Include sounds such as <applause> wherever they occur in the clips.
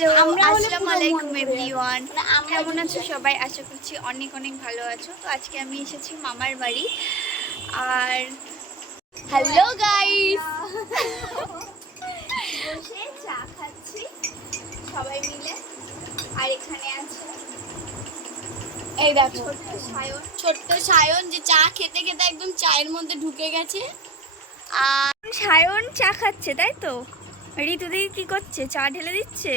Hello আসসালামু আলাইকুম everyone মানে কেমন আছো সবাই? আশা করছি অনেক অনেক ভালো আছো। তো আজকে আমি এসেছি মামার বাড়ি। আর হ্যালো গাইস <laughs> বসে চা খাচ্ছি সবাই মিলে। আর এখানে আছে এই দেখো। ছোট্ট সায়ন। ছোট্ট সায়ন যে চা খেতে খেতে একদম চায়ের মধ্যে ঢুকে গেছে। আর সায়ন চা খাচ্ছে তাই তো? ঋতুদি কি করছে? চা ঢেলে দিচ্ছে?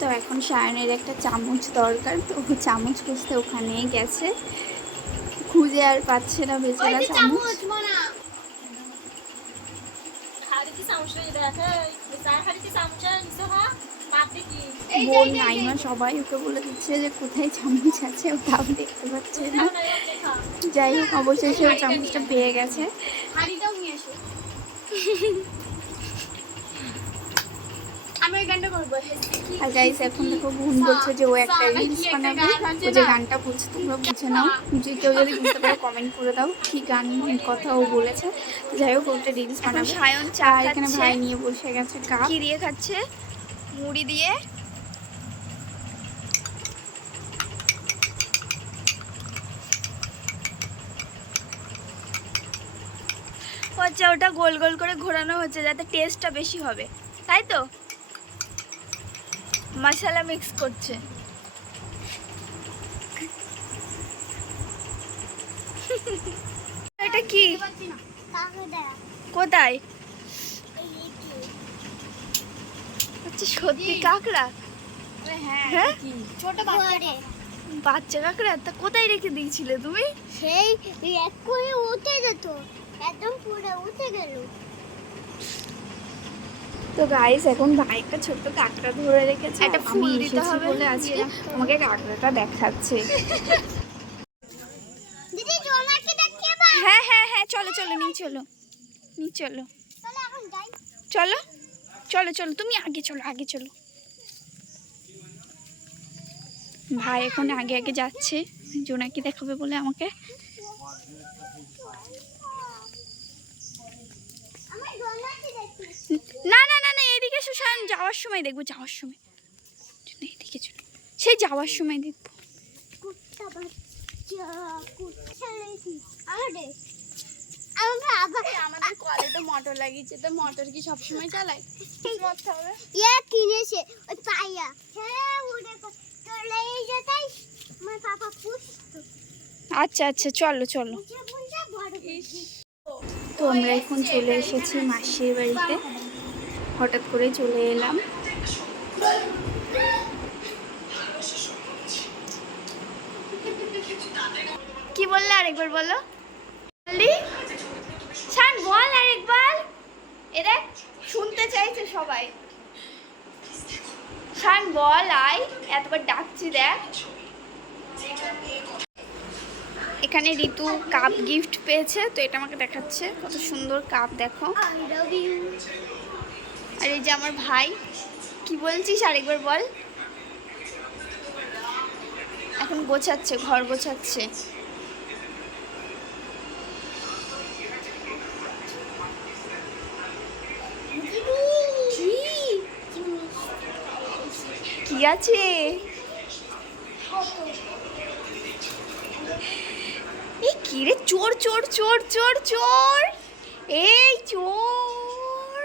তো এখন সায়নের একটা চামচ দরকার তো চামচ খুঁজতে ওখানে গেছে। খুঁজে আর পাচ্ছে না বেচারা চামচ। খাড়িতে চামচটা দেখে চায় খাড়িতে চামচা নিছো হা পাতে কি? বোন নাইমা সবাই ওকে বলে দিচ্ছে যে কোথায় চামচ আছে ও তাও দেখতে পাচ্ছে না। যাই হোক অবশেষে ও চামচটা পেয়ে গেছে। ওই আর গাইস এখন দেখো বোন বলছে যে ও একটা রিলস বানাবে। ও যে গানটা বলছে তোমরা বুঝে নাও। যে কেউ যদি বুঝতে পারো কমেন্ট করে দাও কি গান কথা ও বলেছে। যাই হোক ও একটা রিলস বানাবে। সায়ন চা এখানে। ভাই নিয়ে বসে গেছে কাপ কি দিয়ে খাচ্ছে মুড়ি দিয়ে। হচ্ছে ওটা গোল গোল করে ঘোরানো হচ্ছে যাতে টেস্টটা বেশি হবে। তাই তো? মশলা মিক্স করছে। <laughs> এটা কি? কোথায়? হচ্ছে সত্যি কাঁকড়া? হ্যাঁ ছোট বাচ্চা বাচ্চা কাঁকড়া? তা কোথায় রেখে দিয়েছিলে তুমি? সেই উঠে যেত। একদম পুরো উঠে গেল। তো গাইস এখন ভাই একটা ছোট্ট কাঁকড়া ধরে রেখেছে। একটা ফুল দিতে হবে, বলে আজকে কাঁকড়াটা দেখাচ্ছে। দিদি জোনাকি হ্যাঁ হ্যাঁ হ্যাঁ চলো চলো নিয়ে চলো। নিয়ে চলো। চলো এখন যাই। চলো চলো চলো তুমি আগে চলো আগে চলো। ভাই এখন আগে আগে যাচ্ছে। জোনাকি দেখাবে বলে আমাকে আমি জোনাকি দেখি না না না না এদিকে এসো সায়ন যাওয়ার সময় দেখব যাওয়ার সময়। না, এদিকে চলো। সেই যাওয়ার সময় দেখব। কুত্তা বাচ্চা কুত্তা লেগি আরে আমরা আবার আমাদের কলেতে মোটর লাগিয়েছে তো মোটর কি সবসময় চালায়? ইয়া কিনেছে ওই পাইয়া হ্যাঁ উড়ে চলে যেতাই আমার পাপা পুষতো। আচ্ছা আচ্ছা চলো চলো। তো আমরা এখন চলে এসেছি মাসির বাড়িতে। হঠাৎ করে চলে এলাম। কি বললে আরেকবার বলো? বললি? শান বল আরেকবার। এ দেখ শুনতে চাইছে সবাই। শান বল আয়। এতবার ডাকছি দেখ। এখানে ঋতু কাপ গিফট পেয়েছে তো এটা আমাকে দেখাচ্ছে। কত সুন্দর কাপ দেখো। আর এই যে আমার ভাই, কি বলছিস আরেকবার বল? এখন গোছাচ্ছে, ঘর গোছাচ্ছে। কি? আছে? এই কি রে? চোর চোর চোর চোর চোর! এই চোর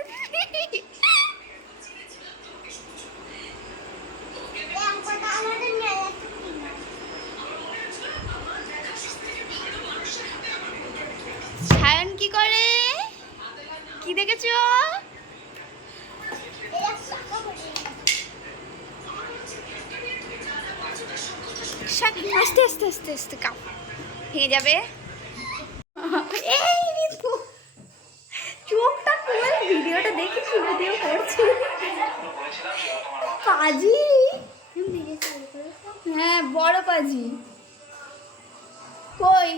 আমাদের মেলা সায়ন কি করে কি দেখেছ? আস্তে আস্তে আস্তে আস্তে কাপ। ভেঙে যাবে। হ্যাঁ বড় পাজি। কই?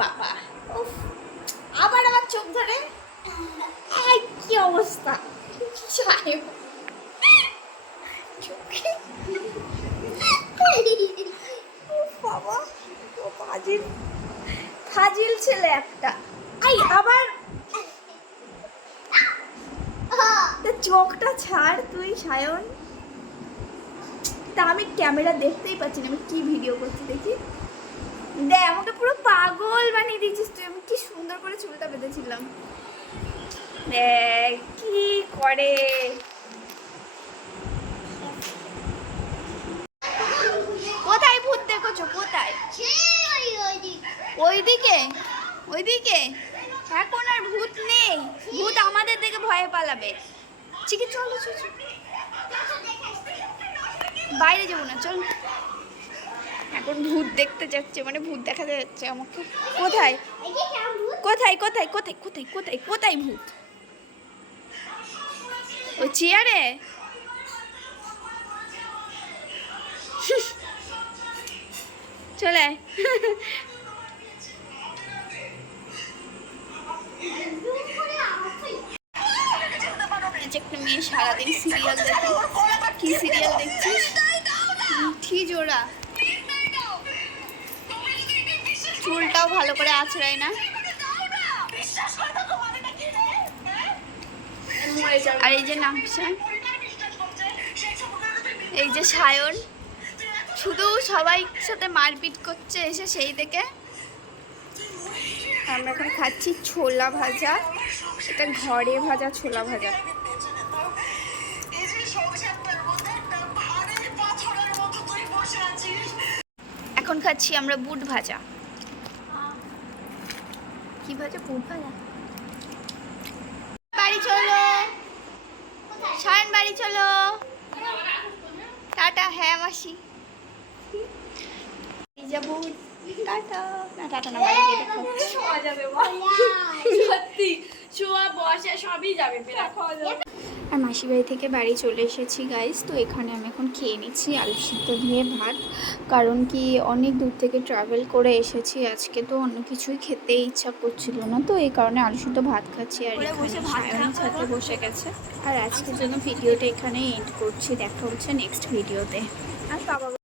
বাবা আবার আমার চোখ ধরে? কি অবস্থা? ফাজিল। ফাজিল ছেলে একটা। আই, আবার? চোখটা ছাড় তুই, সায়ন। তা আমি ক্যামেরা দেখতেই পাচ্ছি না, আমি কি ভিডিও করছি দেখি। দেখ, আমাকে পুরো পাগল বানিয়ে দিয়েছিস তুই। আমি কি সুন্দর করে চুলটা বেঁধেছিলাম। দেখ, কি করে? কোথায় ভূত দেখেছ? কোথায়? ওইদিকে ওইদিকে। এখন আর ভূত নেই। ভূত আমাদের দেখে ভয়ে পালাবে। চিকি চলো চলো। বাইরে যাব না, চল। এখন ভূত দেখতে যাচ্ছে মানে ভূত দেখাতে যাচ্ছে আমাকে। কোথায়? কোথায় কোথায় কোথায় কোথায় কোথায় কোথায় ভূত? ও চেয়ারে? চলে একটা মেয়ে সারাদিন সিরিয়াল দেখে। কি সিরিয়াল দেখছিস? মিঠি জোড়া। চুলটাও ভালো করে আছড়ায় না। আর এই যে নামসা এই যে সায়ন। শুধু সবাই সাথে মারপিট করছে এসে সেই থেকে আমরা এখন খাচ্ছি ছোলা ভাজা। এটা ঘরে ভাজা, ছোলা ভাজা। এখন খাচ্ছি আমরা বুট ভাজা। কি ভাজা ভাজা বাড়ি চলো। সায়ন বাড়ি চলো। টাটা হ্যাঁ মাসি। যাব টাটা। না টাটা না বাড়ি গিয়ে দেখা। শোয়া যাবে সত্যি শোয়া বসা সবই যাবে খাওয়া যাবে। আর মাসি বাড়ি থেকে বাড়ি চলে এসেছি গাইস তো এখানে আমি এখন খেয়ে নিচ্ছি আলু সিদ্ধ দিয়ে ভাত। কারণ কি অনেক দূর থেকে ট্রাভেল করে এসেছি। আজকে তো অন্য কিছুই খেতে ইচ্ছা করছিল না। তো এই কারণে আলু সিদ্ধ ভাত খাচ্ছি আর এখানে। সাথে বসে গেছে। আর আজকের জন্য ভিডিওটা এখানে এন্ড করছি। দেখা হচ্ছে নেক্সট ভিডিওতে আর বাবা